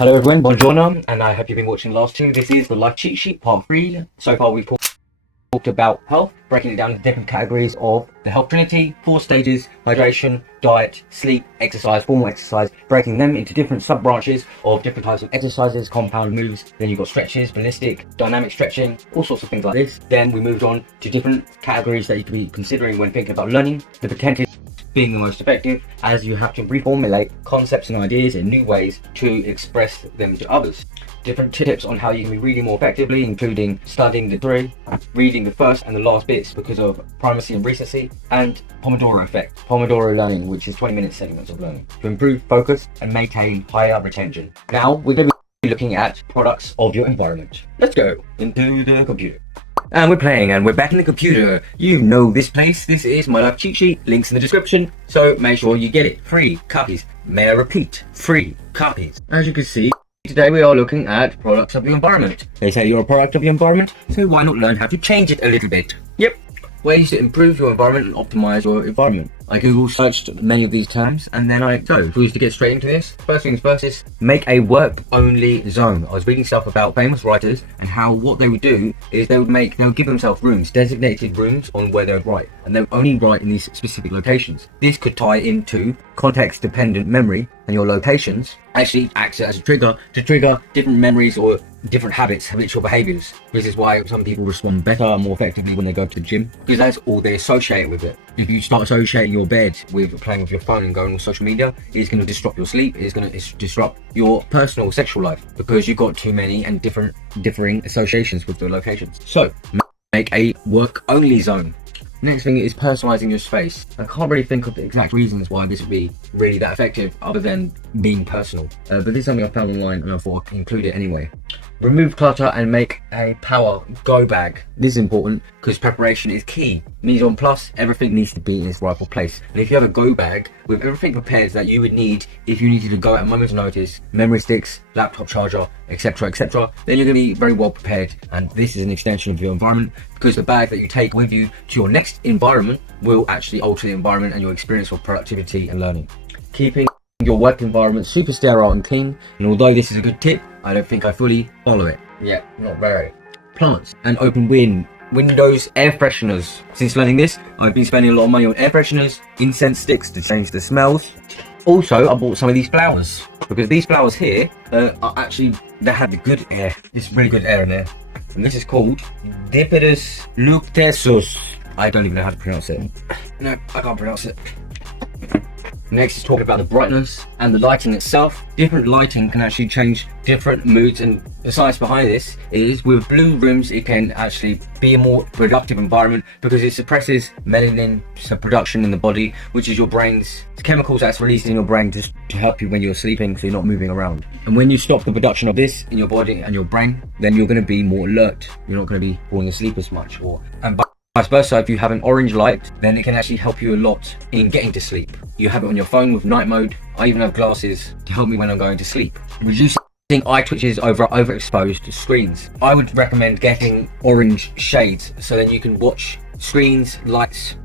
Hello everyone, buongiorno, and I hope you've been watching the last two. This is the life cheat sheet part 3. So far we've talked about health, breaking it down into different categories of the health trinity, 4 stages: hydration, diet, sleep, exercise, formal exercise, breaking them into different sub branches of different types of exercises, compound moves. Then you've got stretches, ballistic, dynamic stretching, all sorts of things like this. Then we moved on to different categories that you could be considering when thinking about learning, the potential being the most effective, as you have to reformulate concepts and ideas in new ways to express them to others. Different tips on how you can be reading more effectively, including studying the 3, reading the first and the last bits because of primacy and recency, and Pomodoro effect, Pomodoro learning, which is 20-minute segments of learning to improve focus and maintain higher retention. Now we're going to be looking at products of your environment. Let's go into the computer. And we're playing, and we're back in the computer. You know this place. This is my life cheat sheet. Links in the description. So make sure you get it. Free copies. May I repeat? Free copies. As you can see, today we are looking at products of your environment. They say you're a product of your environment, so why not learn how to change it a little bit? Yep. Ways to improve your environment and optimize your environment. I Google searched many of these terms, and then to get straight into this. First things first is make a work only zone. I was reading stuff about famous writers and how what they would do is they would give themselves rooms, designated rooms on where they would write, and they would only write in these specific locations. This could tie into context dependent memory, and your locations actually acts as a trigger to trigger different memories or different habitual behaviors. This is why some people respond better and more effectively when they go to the gym, because that's all they associate with it. If you start associating your bed with playing with your phone and going on social media, it's going to disrupt your sleep, it's going to disrupt your personal sexual life, because you've got too many and differing associations with the locations. So make a work only zone. Next thing is personalizing your space. I can't really think of the exact reasons why this would be really that effective other than being personal. But this is something I found online and I thought I'd include it anyway. Remove clutter and make a power go bag. This is important because preparation is key. Mise en place, everything needs to be in its rightful place. And if you have a go bag with everything prepared that you would need if you needed to go at a moment's notice, memory sticks, laptop charger, etc., then you're going to be very well prepared. And this is an extension of your environment, because the bag that you take with you to your next environment will actually alter the environment and your experience for productivity and learning. Keeping your work environment super sterile and clean, and although this is a good tip, I don't think I fully follow it. Yeah, not very. Plants and open windows, air fresheners. Since learning this, I've been spending a lot of money on air fresheners, incense sticks to change the smells. Also, I bought some of these flowers, because these flowers here are actually, they have the good air. It's really good air in there. And this is called Dipodus lucteus. I don't even know how to pronounce it. No, I can't pronounce it. Next is talking about the brightness and the lighting itself. Different lighting can actually change different moods, and the science behind this is with blue rooms it can actually be a more productive environment, because it suppresses melanin production in the body, which is your brain's chemicals that's released in your brain to help you when you're sleeping, so you're not moving around. And when you stop the production of this in your body and your brain, then you're going to be more alert. You're not going to be falling asleep as much, and vice versa. If you have an orange light, then it can actually help you a lot in getting to sleep. You have it on your phone with night mode. I even have glasses to help me when I'm going to sleep. Reducing eye twitches over overexposed screens. I would recommend getting orange shades, so then you can watch screens, lights,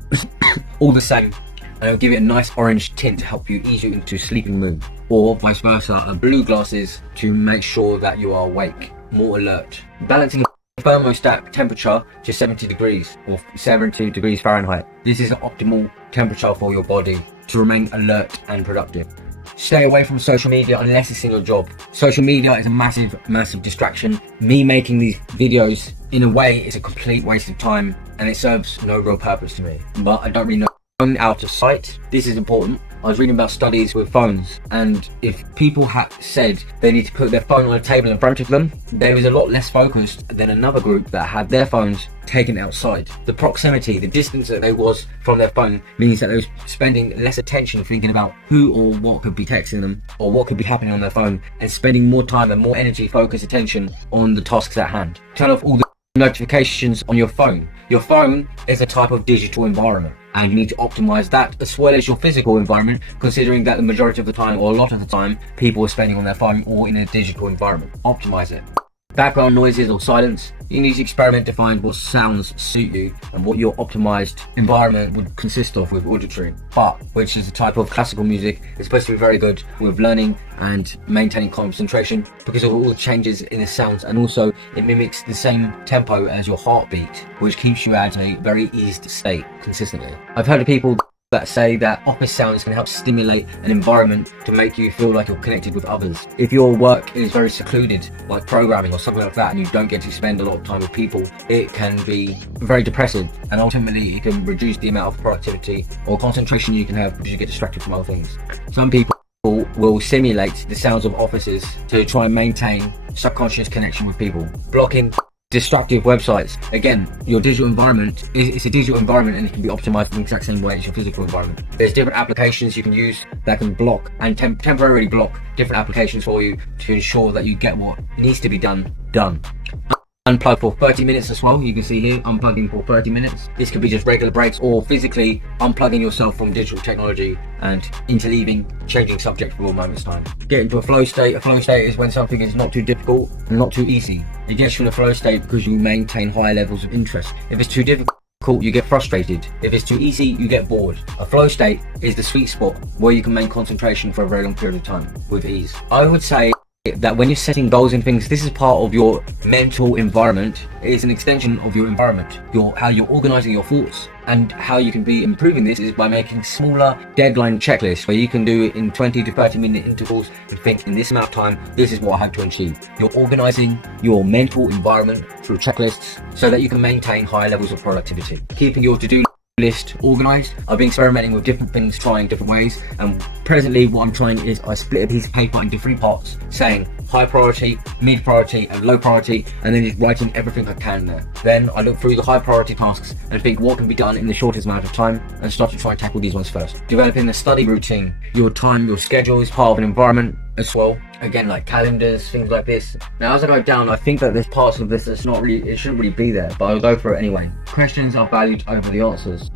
all the same, and it'll give it a nice orange tint to help you ease you into sleeping mood. Or vice versa, blue glasses to make sure that you are awake, more alert. Balancing thermostat temperature to 70 degrees or 70 degrees Fahrenheit. This is an optimal temperature for your body to remain alert and productive. Stay away from social media unless it's in your job. Social media is a massive distraction. Me making these videos, in a way, is a complete waste of time, and it serves no real purpose to me. But I don't really know. Phone out of sight. This is important. I was reading about studies with phones, and if people had said they need to put their phone on a table in front of them, they was a lot less focused than another group that had their phones taken outside. The proximity, the distance that they was from their phone, means that they was spending less attention thinking about who or what could be texting them or what could be happening on their phone, and spending more time and more energy, focus, attention on the tasks at hand. Turn off all the notifications on your phone. Your phone is a type of digital environment, and you need to optimize that as well as your physical environment, considering that the majority of the time, or a lot of the time, people are spending on their phone or in a digital environment. Optimize it. background noises or silence. You need to experiment to find what sounds suit you and what your optimized environment would consist of with auditory. But, which is a type of classical music, is supposed to be very good with learning and maintaining concentration because of all the changes in the sounds, and also it mimics the same tempo as your heartbeat, which keeps you at a very eased state consistently. I've heard of people that say that office sounds can help stimulate an environment to make you feel like you're connected with others. If your work is very secluded, like programming or something like that, and you don't get to spend a lot of time with people, it can be very depressive, and ultimately it can reduce the amount of productivity or concentration you can have because you get distracted from other things. Some people will simulate the sounds of offices to try and maintain subconscious connection with people, blocking destructive websites. Again, your digital environment it's a digital environment, and it can be optimized in the exact same way as your physical environment. There's different applications you can use that can block and temporarily block different applications for you to ensure that you get what needs to be done. Unplug for 30 minutes as well. You can see here, unplugging for 30 minutes. This could be just regular breaks or physically unplugging yourself from digital technology and interleaving, changing subject for a moment's time. Get into a flow state. A flow state is when something is not too difficult and not too easy. It gets you in a flow state because you maintain high levels of interest. If it's too difficult, you get frustrated. If it's too easy, you get bored. A flow state is the sweet spot where you can maintain concentration for a very long period of time with ease. I would say that when you're setting goals and things, this is part of your mental environment. It is an extension of your environment, how you're organizing your thoughts. And how you can be improving this is by making smaller deadline checklists where you can do it in 20 to 30 minute intervals and think, in this amount of time, this is what I have to achieve. You're organizing your mental environment through checklists so that you can maintain high levels of productivity. Keeping your to-do list organized. I've been experimenting with different things, trying different ways, and presently what I'm trying is I split a piece of paper into 3 parts, saying high priority, mid priority and low priority, and then just writing everything I can there. Then I look through the high priority tasks and think what can be done in the shortest amount of time, and start to try and tackle these ones first. Developing a study routine. Your time, your schedule is part of an environment as well. Again, like calendars, things like this. Now as I go down, I think that there's parts of this that's not really, it shouldn't really be there, but I'll go for it anyway. Questions are valued over the answers.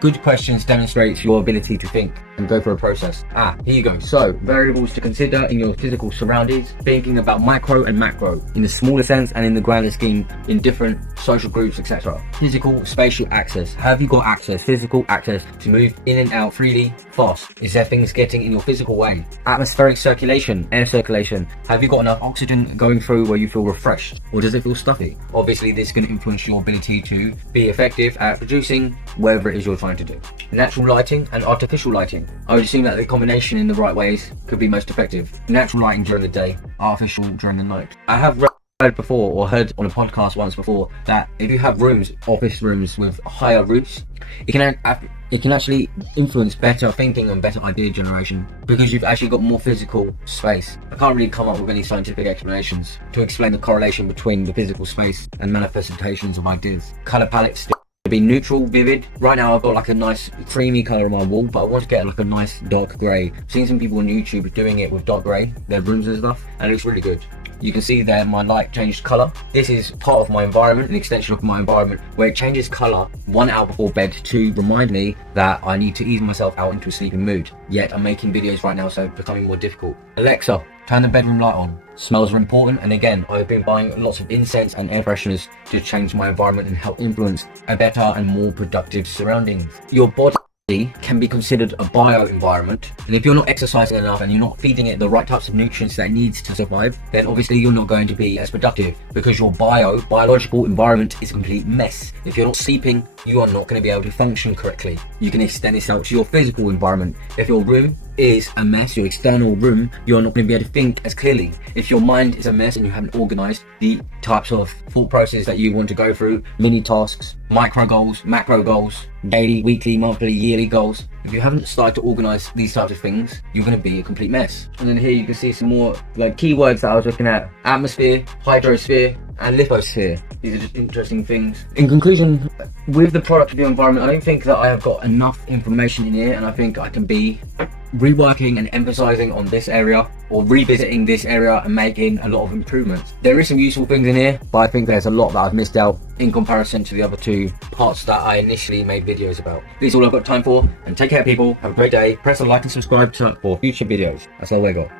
Good questions demonstrates your ability to think and go through a process. Here you go. So, variables to consider in your physical surroundings, thinking about micro and macro in the smaller sense and in the grander scheme in different social groups, etc. Physical, spatial access. Have you got access, physical access to move in and out freely, fast? Is there things getting in your physical way? Atmospheric circulation, air circulation. Have you got enough oxygen going through where you feel refreshed, or does it feel stuffy? Obviously, this can influence your ability to be effective at producing whatever it is you're trying to do. Natural lighting and artificial lighting. I would assume that the combination in the right ways could be most effective. Natural lighting during the day, artificial during the night. I have read before, or heard on a podcast once before, that if you have rooms, office rooms with higher roofs, it can actually influence better thinking and better idea generation because you've actually got more physical space. I can't really come up with any scientific explanations to explain the correlation between the physical space and manifestations of ideas. Color palettes to be neutral, vivid. Right now I've got like a nice creamy color on my wall, but I want to get like a nice dark grey. I've seen some people on YouTube doing it with dark grey, their rooms and stuff, and it looks really good. You can see there my light changed colour. This is part of my environment, an extension of my environment, where it changes colour 1 hour before bed to remind me that I need to ease myself out into a sleeping mood. Yet I'm making videos right now, so it's becoming more difficult. Alexa, turn the bedroom light on. Smells are important, and again, I've been buying lots of incense and air fresheners to change my environment and help influence a better and more productive surroundings. Your body can be considered a bio-environment, and if you're not exercising enough and you're not feeding it the right types of nutrients that it needs to survive, then obviously you're not going to be as productive because your biological environment is a complete mess. If you're not sleeping, you are not going to be able to function correctly. You can extend this out to your physical environment. If your room is a mess, your external room, you're not going to be able to think as clearly. If your mind is a mess and you haven't organized the types of thought process that you want to go through, mini tasks, micro goals, macro goals, daily, weekly, monthly, yearly goals, if you haven't started to organize these types of things, you're going to be a complete mess. And then here you can see some more like keywords that I was looking at: atmosphere, hydrosphere and lithosphere. These are just interesting things. In conclusion, with the product of your environment, I don't think that I have got enough information in here, and I think I can be reworking and emphasizing on this area, or revisiting this area and making a lot of improvements. There is some useful things in here, but I think there's a lot that I've missed out in comparison to the other 2 parts that I initially made videos about. This is all I've got time for, and take care people, have a great day. Press the like and subscribe for future videos. That's all I got.